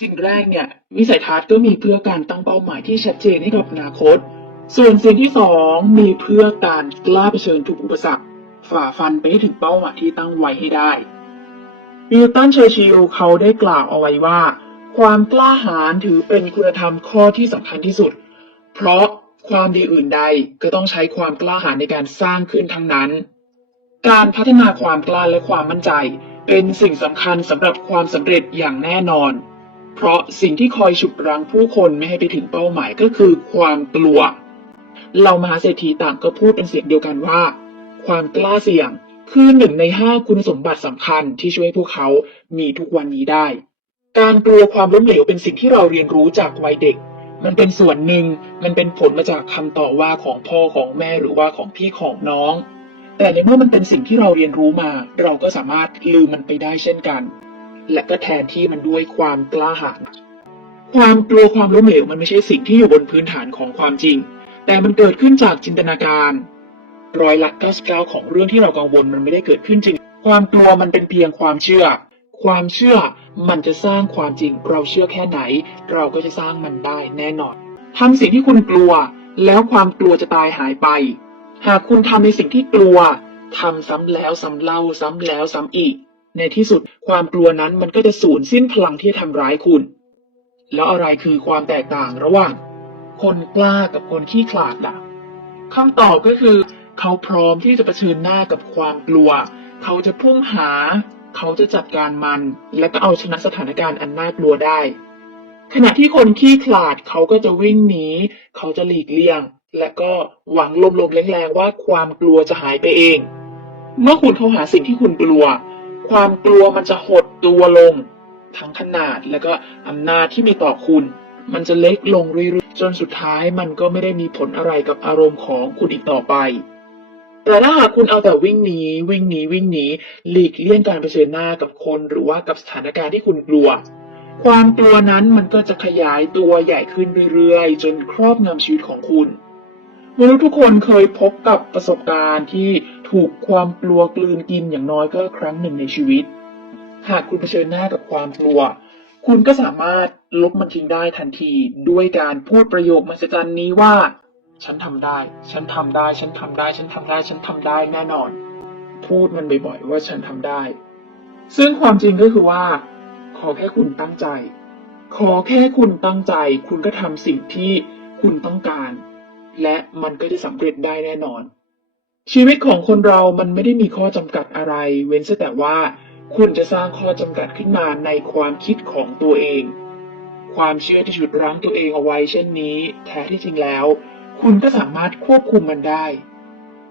สิ่งแรกเนี่ยวิสัยทัศน์ก็มีเพื่อการตั้งเป้าหมายที่ชัดเจนให้กับอนาคต ส่วนสิ่งที่สองมีเพื่อการกล้าเผชิญทุกอุปสรรค ฝ่าฟันไปให้ถึงเป้าหมายที่ตั้งไว้ให้ได้วิลตันเชอร์ชิลเขาได้กล่าวเอาไว้ว่า ความกล้าหาญถือเป็นคุณธรรมข้อที่สำคัญที่สุด เพราะความดีอื่นใดก็ต้องใช้ความกล้าหาญในการสร้างขึ้นทั้งนั้น การพัฒนาความกล้าและความมั่นใจ เป็นสิ่งสำคัญสำหรับความสำเร็จอย่างแน่นอน เพราะสิ่งที่คอยฉุดรั้งผู้คนไม่ให้ไปถึงเป้าหมายก็คือความกลัว เรามหาเศรษฐีต่างก็พูดเป็นเสียงเดียวกันว่า ความกล้าเสี่ยงคือหนึ่งในห้าคุณสมบัติสำคัญที่ช่วยพวกเขามีทุกวันนี้ได้ การกลัวความล้มเหลวเป็นสิ่งที่เราเรียนรู้จากวัยเด็ก มันเป็นส่วนหนึ่ง มันเป็นผลมาจากคำต่อว่าของพ่อของแม่หรือว่าของพี่ของน้อง แต่ในเมื่อมันเป็นสิ่งที่เราเรียนรู้มา เราก็สามารถลืมมันไปได้เช่นกัน และก็แทนที่มันด้วยความกล้าหาญความกลัวความล้มเหลวมันไม่ใช่สิ่งที่อยู่บนพื้นฐานของความจริง แต่มันเกิดขึ้นจากจินตนาการร้อยละ99ของเรื่องที่เรากังวลมันไม่ได้เกิดขึ้นจริง ความกลัวมันเป็นเพียงความเชื่อ ความเชื่อมันจะสร้างความจริง เราเชื่อแค่ไหน เราก็จะสร้างมันได้แน่นอนทำสิ่งที่คุณกลัว แล้วความกลัวจะตายหายไป หากคุณทำในสิ่งที่กลัวทำซ้ำแล้วซ้ำเล่าซ้ำแล้วซ้ำอีก ในที่สุดความกลัวนั้นมันก็จะสูญสิ้นพลังที่จะทำร้ายคุณ แล้วอะไรคือความแตกต่างระหว่างคนกล้ากับคนขี้ขลาดล่ะคำตอบก็คือ เขาพร้อมที่จะเผชิญหน้ากับความกลัว เขาจะพุ่งหา เขาจะจัดการมัน และก็เอาชนะสถานการณ์อันน่ากลัวได้ ขณะที่คนขี้ขลาดเขาก็จะวิ่งหนี เขาจะหลีกเลี่ยง และก็หวังลมๆแรงๆว่าความกลัวจะหายไปเอง เมื่อคุณเข้าหาสิ่งที่คุณกลัว ความกลัวมันจะหดตัวลง ทั้งขนาดและก็อำนาจที่มีต่อคุณ มันจะเล็กลงเรื่อยๆจนสุดท้ายมันก็ไม่ได้มีผลอะไรกับอารมณ์ของคุณอีกต่อไปแต่ถ้าหากคุณเอาแต่วิ่งหนีวิ่งหนีวิ่งหนีหลีกเลี่ยงการเผชิญหน้ากับคนหรือว่ากับสถานการณ์ที่คุณกลัว ความกลัวนั้นมันก็จะขยายตัวใหญ่ขึ้นเรื่อยๆ จนครอบงำชีวิตของคุณมนุษย์ทุกคนเคยพบกับประสบการณ์ที่ ถูกความกลัวกลืนกินอย่างน้อยก็ครั้งหนึ่งในชีวิต หากคุณเผชิญหน้ากับความกลัว คุณก็สามารถลบมันทิ้งได้ทันที ด้วยการพูดประโยคมหัศจรรย์นี้ว่า ฉันทำได้ ฉันทำได้ ฉันทำได้ ฉันทำได้ ฉันทำได้แน่นอน พูดมันบ่อยๆว่าฉันทำได้ ซึ่งความจริงก็คือว่า ขอแค่คุณตั้งใจ ขอแค่คุณตั้งใจ คุณก็ทำสิ่งที่คุณต้องการ และมันก็จะสำเร็จได้แน่นอน ชีวิตของคนเรามันไม่ได้มีข้อจำกัดอะไร เว้นแต่ว่า คุณจะสร้างข้อจำกัดขึ้นมาในความคิดของตัวเอง ความเชื่อที่ฉุดรั้งตัวเองเอาไว้เช่นนี้ แท้ที่จริงแล้ว คุณก็สามารถควบคุมมันได้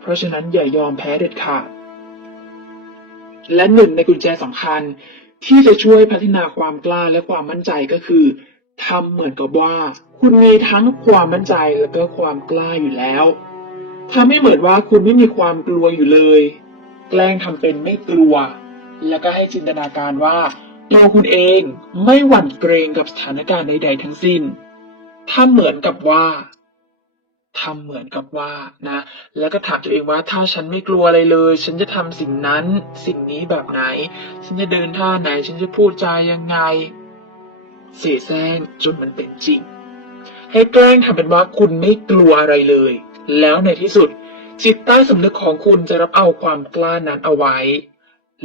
เพราะฉะนั้นอย่ายอมแพ้เด็ดขาด และหนึ่งในกุญแจสำคัญที่จะช่วยพัฒนาความกล้าและความมั่นใจก็คือทำเหมือนกับว่า คุณมีทั้งความมั่นใจและก็ความกล้าอยู่แล้ว ทำให้เหมือนว่าคุณไม่มีความกลัวอยู่เลย แกล้งทำเป็นไม่กลัว แล้วก็ให้จินตนาการว่าตัวคุณเองไม่หวั่นเกรงกับสถานการณ์ใด ๆ ทั้งสิ้นทำเหมือนกับว่าทำเหมือนกับว่านะ แล้วก็ถามตัวเองว่าถ้าฉันไม่กลัวอะไรเลย ฉันจะทำสิ่งนั้นสิ่งนี้แบบไหน ฉันจะเดินท่าไหน ฉันจะพูดจายังไง เสแสร้งจนมันเป็นจริง ให้แกล้งทำเป็นว่าคุณไม่กลัวอะไรเลย แล้วในที่สุด จิตใต้สำนึกของคุณจะรับเอาความกล้านั้นเอาไว้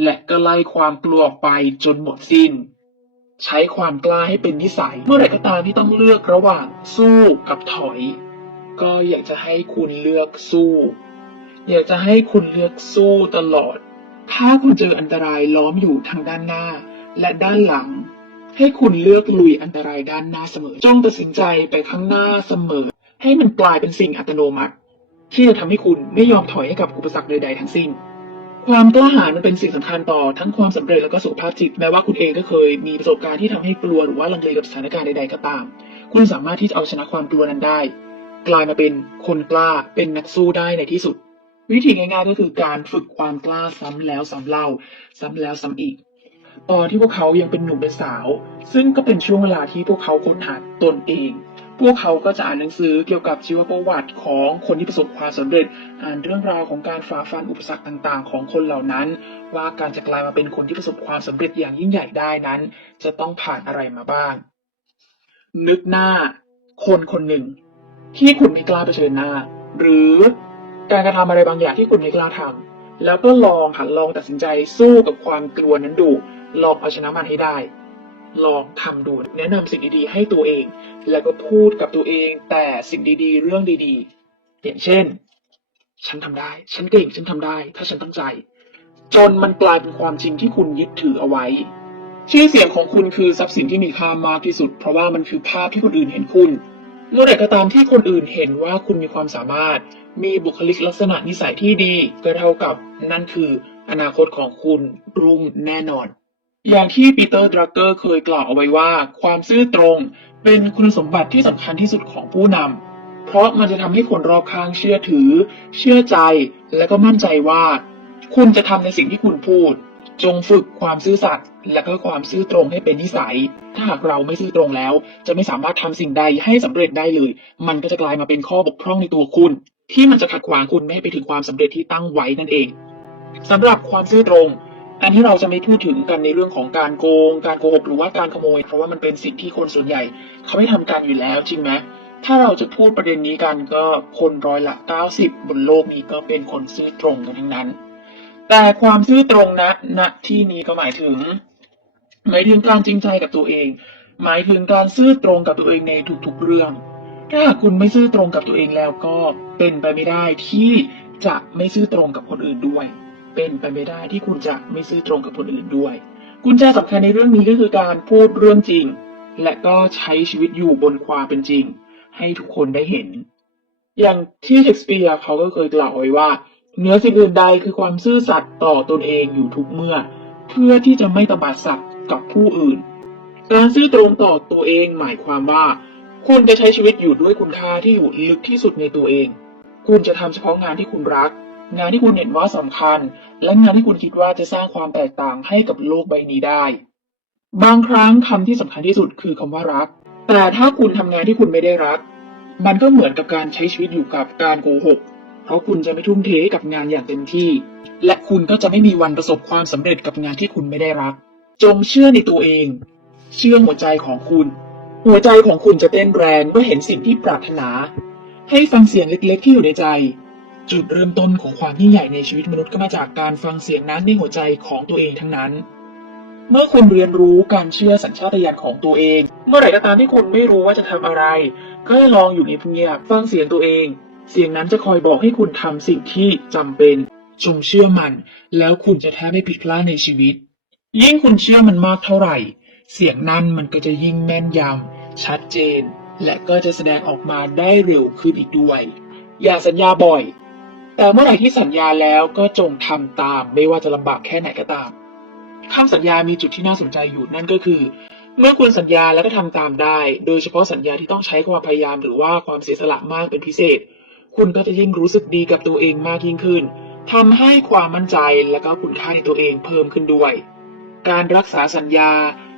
และก็ไล่ความกลัวออกไปจนหมดสิ้น ใช้ความกล้าให้เป็นนิสัย เมื่อไหร่ก็ตามที่ต้องเลือกระหว่างสู้กับถอย ก็อยากจะให้คุณเลือกสู้ อยากจะให้คุณเลือกสู้ตลอด ถ้าคุณเจออันตรายล้อมอยู่ทางด้านหน้า และด้านหลังให้คุณเลือกลุยอันตรายด้านหน้าเสมอ จงตัดสินใจไปข้างหน้าเสมอ ให้มันกลายเป็นสิ่งอัตโนมัติ ที่จะทำให้คุณไม่ยอมถอยให้กับอุปสรรคใดๆทั้งสิ้น ความกล้าหาญมันเป็นสิ่งสำคัญต่อทั้งความสำเร็จและก็สุขภาพจิต แม้ว่าคุณเองก็เคยมีประสบการณ์ที่ทำให้กลัวหรือว่าลังเลกับสถานการณ์ใดๆก็ตาม คุณสามารถที่จะเอาชนะความกลัวนั้นได้ กลายมาเป็นคนกล้าเป็นนักสู้ได้ในที่สุด วิธีง่ายๆก็คือการฝึกความกล้าซ้ำแล้วซ้ำเล่า ซ้ำแล้วซ้ำอีกตอนที่พวกเขายังเป็นหนุ่มเป็นสาว ซึ่งก็เป็นช่วงเวลาที่พวกเขาค้นหาตนเอง พวกเขาก็จะอ่านหนังสือเกี่ยวกับชีวประวัติของคนที่ประสบความสำเร็จ อ่านเรื่องราวของการฝ่าฟันอุปสรรคต่างๆ ของคนเหล่านั้น ว่าการจะกลายมาเป็นคนที่ประสบความสำเร็จอย่างยิ่งใหญ่ได้นั้น จะต้องผ่านอะไรมาบ้าง นึกหน้า คนคนหนึ่ง ที่คุณไม่กล้าเผชิญหน้า หรือการกระทำอะไรบางอย่างที่คุณไม่กล้าทำแล้วก็ลองค่ะลองตัดสินใจสู้กับความกลัวนั้นดู ลองเอาชนะมันให้ได้ ลองทำดูแนะนำสิ่งดีๆ ให้ตัวเอง แล้วก็พูดกับตัวเองแต่สิ่งดีๆ เรื่องดีๆ อย่างเช่น ฉันทำได้ ฉันเก่งฉันทำได้ ถ้าฉันตั้งใจ จนมันกลายเป็นความจริงที่คุณยึดถือเอาไว้ ชื่อเสียงของคุณคือทรัพย์สินที่มีค่ามากที่สุด เพราะว่ามันคือภาพที่คนอื่นเห็นคุณเมื่อไหร่ก็ตามที่คนอื่นเห็นว่าคุณมีความสามารถ มีบุคลิกลักษณะนิสัยที่ดี ก็เท่ากับนั่นคืออนาคตของคุณรุ่งแน่นอน อย่างที่ปีเตอร์ดรักเกอร์เคยกล่าวเอาไว้ว่า ความซื่อตรงเป็นคุณสมบัติที่สำคัญที่สุดของผู้นำ เพราะมันจะทำให้คนรอบข้างเชื่อถือ เชื่อใจ และก็มั่นใจว่า คุณจะทำในสิ่งที่คุณพูด จงฝึกความซื่อสัตย์และก็ความซื่อตรงให้เป็นนิสัย ถ้าหากเราไม่ซื่อตรงแล้ว จะไม่สามารถทำสิ่งใดให้สำเร็จได้เลย มันก็จะกลายมาเป็นข้อบกพร่องในตัวคุณ ที่มันจะขัดขวางคุณไม่ให้ไปถึงความสำเร็จที่ตั้งไว้นั่นเองสำหรับความซื่อตรง อันที่เราจะไม่พูดถึงกันในเรื่องของการโกง การโกหกหรือว่าการขโมย เพราะว่ามันเป็นสิ่งที่คนส่วนใหญ่ เขาไม่ทำกันอยู่แล้วจริงไหมถ้าเราจะพูดประเด็นนี้กันก็คนร้อยละ 90 บนโลกนี้ก็เป็นคนซื่อตรงกันทั้งนั้น แต่ความซื่อตรงนะณที่นี้ก็หมายถึง หมายถึงการจริงใจกับตัวเอง หมายถึงการซื่อตรงกับตัวเองในทุกๆเรื่อง ถ้าคุณไม่ซื่อตรงกับตัวเองแล้วก็เป็นไปไม่ได้ที่จะไม่ซื่อตรงกับคนอื่นด้วย เป็นไปไม่ได้ที่คุณจะไม่ซื่อตรงกับคนอื่นด้วย กุญแจสำคัญในเรื่องนี้ก็คือการพูดเรื่องจริง และก็ใช้ชีวิตอยู่บนความเป็นจริง ให้ทุกคนได้เห็น อย่างที่เชคสเปียร์เขาก็เคยกล่าวไว้ว่าเหนือสิ่งอื่นใดคือความซื่อสัตย์ต่อตนเองอยู่ทุกเมื่อ เพื่อที่จะไม่ตบัดสัตย์กับผู้อื่น การซื่อตรงต่อตัวเองหมายความว่า คุณจะใช้ชีวิตอยู่ด้วยคุณค่าที่อยู่ลึกที่สุดในตัวเอง คุณจะทำเฉพาะงานที่คุณรัก งานที่คุณเห็นว่าสำคัญ และงานที่คุณคิดว่าจะสร้างความแตกต่างให้กับโลกใบนี้ได้ บางครั้งคำที่สำคัญที่สุดคือคำว่ารัก แต่ถ้าคุณทำงานที่คุณไม่ได้รัก มันก็เหมือนกับการใช้ชีวิตอยู่กับการโกหก เพราะคุณจะไม่ทุ่มเทกับงานอย่างเต็มที่ และคุณก็จะไม่มีวันประสบความสำเร็จกับงานที่คุณไม่ได้รัก จงเชื่อในตัวเอง เชื่อหัวใจของคุณ หัวใจของคุณจะเต้นแรงเมื่อเห็นสิ่งที่ปรารถนา ให้ฟังเสียงเล็กๆที่อยู่ในใจ จุดเริ่มต้นของความยิ่งใหญ่ในชีวิตมนุษย์ก็มาจากการฟังเสียงนั้นในหัวใจของตัวเองทั้งนั้น เมื่อคุณเรียนรู้การเชื่อสัญชาตญาณของตัวเอง เมื่อไหร่ก็ตามที่คุณไม่รู้ว่าจะทำอะไร ก็ให้ลองอยู่เงียบๆฟังเสียงตัวเอง เสียงนั้นจะคอยบอกให้คุณทำสิ่งที่จำเป็น จงเชื่อมัน แล้วคุณจะแทบไม่ผิดพลาดในชีวิต ยิ่งคุณเชื่อมันมากเท่าไหร่ เสียงนั้นมันก็จะยิ่งแม่นยำชัดเจน และก็จะแสดงออกมาได้เร็วขึ้นอีกด้วย อย่าสัญญาบ่อย แต่เมื่อไหร่ที่สัญญาแล้วก็จงทำตาม ไม่ว่าจะลำบากแค่ไหนก็ตามคำสัญญามีจุดที่น่าสนใจอยู่นั่นก็คือ เมื่อคุณสัญญาแล้วก็ทำตามได้ โดยเฉพาะสัญญาที่ต้องใช้ความพยายามหรือว่าความเสียสละมากเป็นพิเศษ คุณก็จะยิ่งรู้สึกดีกับตัวเองมากยิ่งขึ้นทำให้ความมั่นใจและก็คุณค่าในตัวเองเพิ่มขึ้นด้วย การรักษาสัญญา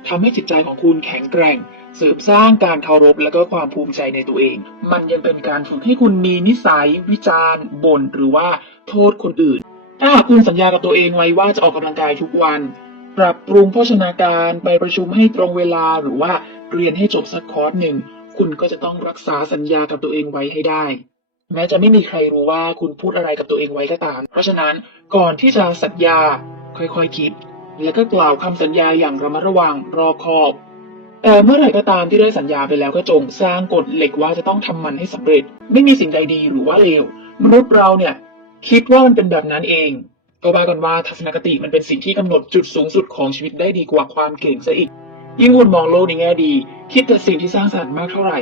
ทำให้จิตใจของคุณแข็งแกร่ง เสริมสร้างการเคารพและก็ความภูมิใจในตัวเอง มันยังเป็นการฝึกให้คุณมีนิสัยวิจารณ์บ่นหรือว่าโทษคนอื่น ถ้าหากคุณสัญญากับตัวเองไว้ว่าจะออกกำลังกายทุกวัน ปรับปรุงโภชนาการไปประชุมให้ตรงเวลาหรือว่าเรียนให้จบสักคอร์สหนึ่ง คุณก็จะต้องรักษาสัญญากับตัวเองไว้ให้ได้ แม้จะไม่มีใครรู้ว่าคุณพูดอะไรกับตัวเองไว้ก็ตาม เพราะฉะนั้นก่อนที่จะสัญญาค่อยๆคิด แล้วก็กล่าวคำสัญญาอย่างระมัดระวังรอบคอบ แต่เมื่อไหร่ก็ตามที่ได้สัญญาไปแล้วก็จงสร้างกฎเหล็กว่าจะต้องทำมันให้สำเร็จ ไม่มีสิ่งใดดีหรือว่าเลวมนุษย์เราเนี่ยคิดว่ามันเป็นแบบนั้นเอง ก็ว่ากันว่าทัศนคติมันเป็นสิ่งที่กำหนดจุดสูงสุดของชีวิตได้ดีกว่าความเก่งซะอีก ยิ่งคุณมองโลกในแง่ดี คิดแต่สิ่งที่สร้างสรรค์มากเท่าไหร่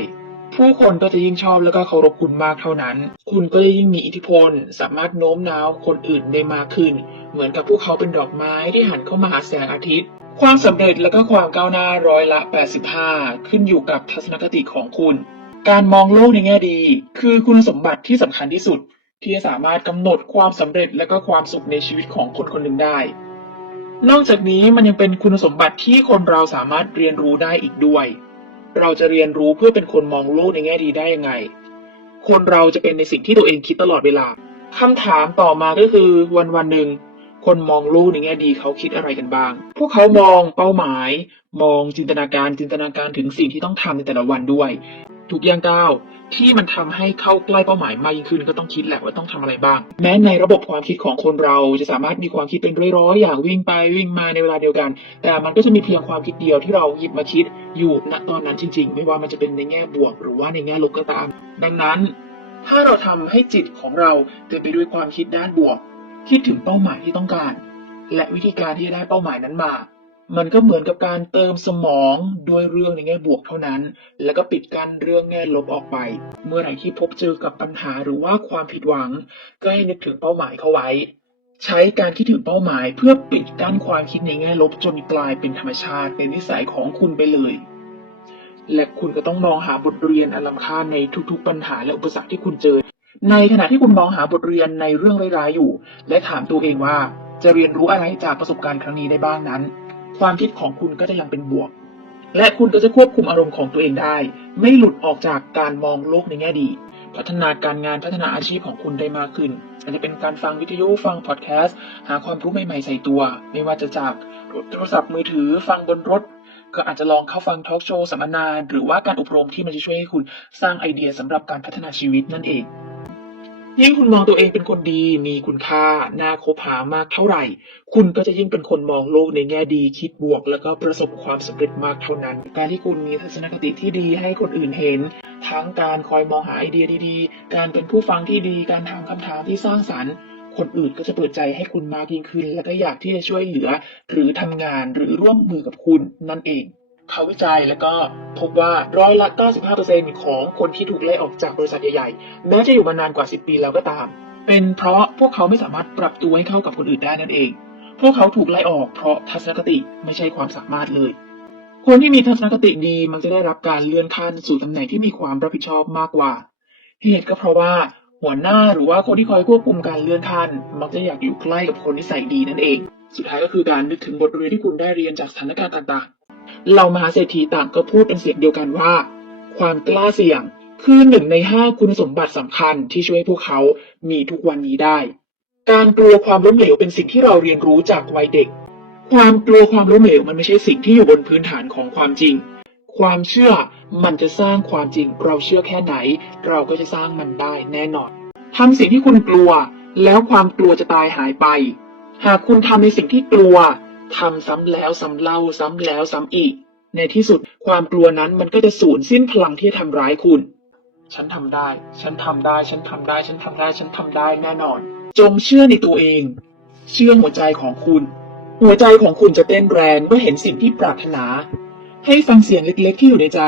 ผู้คนก็จะยิ่งชอบแล้วก็เคารพคุณมากเท่านั้น คุณก็จะยิ่งมีอิทธิพล สามารถโน้มน้าวคนอื่นได้มากขึ้น เหมือนกับพวกเขาเป็นดอกไม้ที่หันเข้ามาหาแสงอาทิตย์ ความสำเร็จและก็ความก้าวหน้าร้อยละ 85 ขึ้นอยู่กับทัศนคติของคุณ การมองโลกในแง่ดี คือคุณสมบัติที่สำคัญที่สุด ที่จะสามารถกำหนดความสำเร็จและก็ความสุขในชีวิตของคนคนหนึ่งได้ นอกจากนี้มันยังเป็นคุณสมบัติที่คนเราสามารถเรียนรู้ได้อีกด้วย เราจะเรียนรู้เพื่อเป็นคนมองโลกในแง่ดีได้ยังไง คนเราจะเป็นในสิ่งที่ตัวเองคิดตลอดเวลาคำถามต่อมาก็คือวันวันหนึ่ง คนมองโลกในแง่ดีเขาคิดอะไรกันบ้าง พวกเขามองเป้าหมาย มองจินตนาการจินตนาการถึงสิ่งที่ต้องทำในแต่ละวันด้วยทุกย่างก้าวที่มันทำให้เข้าใกล้เป้าหมายมากยิ่งขึ้นก็ต้องคิดแหละว่าต้องทำอะไรบ้าง แม้ในระบบความคิดของคนเราจะสามารถมีความคิดเป็นร้อยๆอย่างวิ่งไปวิ่งมาในเวลาเดียวกัน แต่มันก็จะมีเพียงความคิดเดียวที่เราหยิบมาคิดอยู่ณตอนนั้นจริง ๆ ไม่ว่ามันจะเป็นในแง่บวก หรือว่าในแง่ลบก็ตาม ดังนั้น ถ้าเราทำให้จิตของเราเต็มไปด้วยความคิดด้านบวก คิดถึงเป้าหมายที่ต้องการ และวิธีการที่จะได้เป้าหมายนั้นมา มันก็เหมือนกับการเติมสมองด้วยเรื่องในแง่บวกเท่านั้น แล้วก็ปิดกั้นเรื่องแง่ลบออกไป เมื่อไหร่ที่พบเจอกับปัญหาหรือว่าความผิดหวัง ก็ให้นึกถึงเป้าหมายเข้าไว้ ใช้การคิดถึงเป้าหมาย เพื่อปิดกั้นความคิดในแง่ลบจนกลายเป็นธรรมชาติเป็นนิสัยของคุณไปเลยและคุณก็ต้องมองหาบทเรียนอันล้ำค่าในทุกๆปัญหาและอุปสรรคที่คุณเจอ ในขณะที่คุณมองหาบทเรียนในเรื่องร้ายๆอยู่ และถามตัวเองว่าจะเรียนรู้อะไรจากประสบการณ์ครั้งนี้ได้บ้างนั้น ความคิดของคุณก็จะยังเป็นบวก และคุณก็จะควบคุมอารมณ์ของตัวเองได้ ไม่หลุดออกจากการมองโลกในแง่ดี พัฒนาการงานพัฒนาอาชีพของคุณได้มากขึ้นอาจจะเป็นการฟังวิทยุฟังพอดแคสต์หาความรู้ใหม่ๆใส่ตัว ไม่ว่าจะจากโทรศัพท์มือถือฟังบนรถ ก็อาจจะลองเข้าฟังทอล์กโชว์สัมมนาหรือว่าการอบรมที่มันจะช่วยให้คุณสร้างไอเดียสำหรับการพัฒนาชีวิตนั่นเอง ยิ่งคุณมองตัวเองเป็นคนดี มีคุณค่า น่าคบหามากเท่าไหร่ คุณก็จะยิ่งเป็นคนมองโลกในแง่ดี คิดบวก แล้วก็ประสบความสำเร็จมากเท่านั้น การที่คุณมีทัศนคติที่ดีให้คนอื่นเห็น ทั้งการคอยมองหาไอเดียดีๆ การเป็นผู้ฟังที่ดี การถามคำถามที่สร้างสรรค์คนอื่นก็จะเปิดใจให้คุณมากยิ่งขึ้น และก็อยากที่จะช่วยเหลือ หรือทำงานหรือร่วมมือกับคุณนั่นเอง เขาวิจัยแล้วก็พบว่าร้อยละ 95%ของคนที่ถูกไล่ออกจากบริษัทใหญ่ๆ แม้จะอยู่มานานกว่า 10 ปีแล้วก็ตาม เป็นเพราะพวกเขาไม่สามารถปรับตัวให้เข้ากับคนอื่นได้นั่นเอง พวกเขาถูกไล่ออกเพราะทัศนคติไม่ใช่ความสามารถเลย คนที่มีทัศนคติดีมันจะได้รับการเลื่อนขั้นสู่ตำแหน่งที่มีความรับผิดชอบมากกว่า เหตุก็เพราะว่าหัวหน้าหรือว่าคนที่คอยควบคุมการเลื่อนขั้นมักจะอยากอยู่ใกล้กับคนนิสัยดีนั่นเอง สุดท้ายก็คือการนึกถึงบทเรียนที่คุณได้เรียนจากสถานการณ์ต่างๆ เรามหาเศรษฐีต่างก็พูดเป็นเสียงเดียวกันว่า ความกล้าเสี่ยงคือหนึ่งในห้าคุณสมบัติสำคัญที่ช่วยพวกเขามีทุกวันนี้ได้ การกลัวความล้มเหลวเป็นสิ่งที่เราเรียนรู้จากวัยเด็ก ความกลัวความล้มเหลวมันไม่ใช่สิ่งที่อยู่บนพื้นฐานของความจริง ความเชื่อมันจะสร้างความจริง เราเชื่อแค่ไหน เราก็จะสร้างมันได้แน่นอนทำสิ่งที่คุณกลัว แล้วความกลัวจะตายหายไป หากคุณทำในสิ่งที่กลัว ทำซ้ำแล้วซ้ำเล่าซ้ำแล้วซ้ำอีก ในที่สุดความกลัวนั้นมันก็จะสูญสิ้นพลังที่จะทำร้ายคุณ ฉันทำได้ ฉันทำได้ ฉันทำได้ ฉันทำได้ ฉันทำได้แน่นอน จงเชื่อในตัวเอง เชื่อหัวใจของคุณ หัวใจของคุณจะเต้นแรงเมื่อเห็นสิ่งที่ปรารถนา ให้ฟังเสียงเล็กๆที่อยู่ในใจ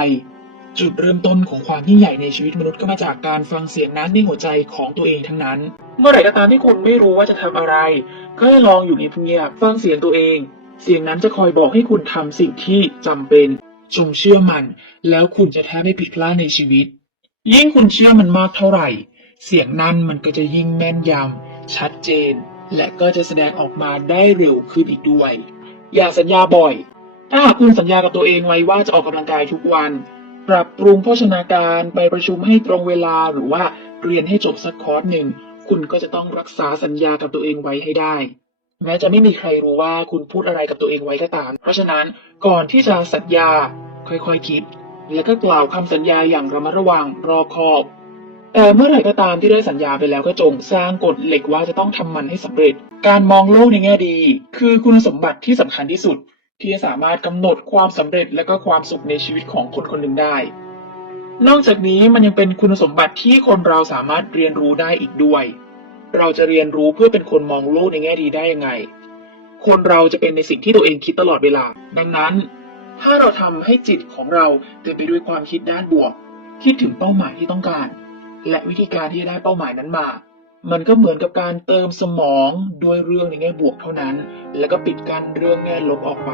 จุดเริ่มต้นของความยิ่งใหญ่ในชีวิตมนุษย์ก็มาจากการฟังเสียงนั้นในหัวใจของตัวเองทั้งนั้น เมื่อไหร่ก็ตามที่คุณไม่รู้ว่าจะทำอะไร ก็ให้ลองอยู่เงียบๆฟังเสียงตัวเอง เสียงนั้นจะคอยบอกให้คุณทำสิ่งที่จำเป็น จงเชื่อมัน แล้วคุณจะแทบไม่ผิดพลาดในชีวิต ยิ่งคุณเชื่อมันมากเท่าไหร่ เสียงนั้นมันก็จะยิ่งแม่นยำชัดเจน และก็จะแสดงออกมาได้เร็วขึ้นอีกด้วย อย่าสัญญาบ่อย ถ้าหากคุณสัญญากับตัวเองไว้ว่าจะออกกำลังกายทุกวัน ปรับปรุงโภชนาการไปประชุมให้ตรงเวลาหรือว่าเรียนให้จบสักคอร์สหนึ่ง คุณก็จะต้องรักษาสัญญากับตัวเองไว้ให้ได้ แม้จะไม่มีใครรู้ว่าคุณพูดอะไรกับตัวเองไว้ก็ตาม เพราะฉะนั้นก่อนที่จะสัญญาค่อยๆคคิด แล้วก็กล่าวคำสัญญาอย่างระมัดระวังรอบคอบแต่เมื่อไหร่ก็ตามที่ได้สัญญาไปแล้วก็จงสร้างกฎเหล็กว่าจะต้องทำมันให้สำเร็จ การมองโลกในแง่ดี คือคุณสมบัติที่สำคัญที่สุด ที่จะสามารถกำหนดความสำเร็จและก็ความสุขในชีวิตของคนคนหนึ่งได้ นอกจากนี้มันยังเป็นคุณสมบัติที่คนเราสามารถเรียนรู้ได้อีกด้วย เราจะเรียนรู้เพื่อเป็นคนมองโลกในแง่ดีได้ยังไง คนเราจะเป็นในสิ่งที่ตัวเองคิดตลอดเวลา ดังนั้น ถ้าเราทำให้จิตของเราเต็มไปด้วยความคิดด้านบวก คิดถึงเป้าหมายที่ต้องการ และวิธีการที่จะได้เป้าหมายนั้นมา มันก็เหมือนกับการเติมสมองด้วยเรื่องในแง่บวกเท่านั้น แล้วก็ปิดกั้นเรื่องแง่ลบออกไป